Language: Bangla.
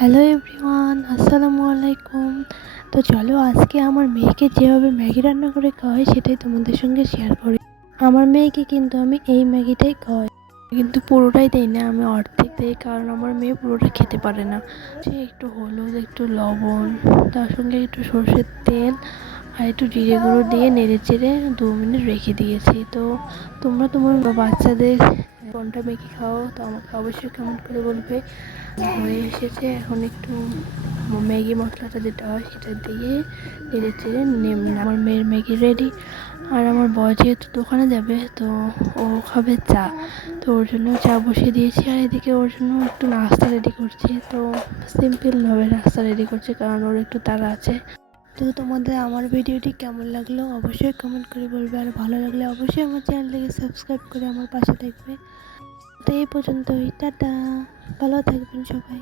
হ্যালো এভরিওয়ান, আসসালামু আলাইকুম। তো চলো আজকে আমার মেয়েকে যেভাবে ম্যাগি রান্না করে খাওয়াই সেটাই তোমাদের সঙ্গে শেয়ার করি। আমার মেয়েকে কিন্তু আমি এই ম্যাগিটাই খাওয়াই, কিন্তু পুরোটাই দেই না, আমি অর্ধেক দিই, কারণ আমার মেয়ে পুরোটা খেতে পারে না। সে একটু হলুদ, একটু লবণ, তার সঙ্গে একটু সরষের তেল আর একটু জিরে গুঁড়ো দিয়ে নেড়ে চেড়ে 2 মিনিট রেখে দিয়েছি। তো তোমরা তোমার বাচ্চাদের কোনটা মেখে খাও তো আমাকে অবশ্যই কমেন্ট করে বলবে। হয়ে এসেছে, এখন একটু ম্যাগি মশলাটা যেটা হয় সেটা দিয়ে নেড়ে চেড়ে আমার মেয়ের ম্যাগি রেডি। আর আমার বর যেহেতু দোকানে যাবে তো ও খাবে চা, তো ওর জন্য চা বসিয়ে দিয়েছি। আর এদিকে ওর জন্য একটু নাস্তা রেডি করছি, তো সিম্পলভাবে নাস্তা রেডি করছি কারণ ওর একটু তাড়া আছে। তো তোমাদের আমার ভিডিওটি কেমন লাগলো অবশ্যই কমেন্ট করে বলবে, আর ভালো লাগলে অবশ্যই আমার চ্যানেলটিকে সাবস্ক্রাইব করে আমার পাশে থাকবে। তো এই পর্যন্তই, টাটা, ভালো থাকবেন সবাই।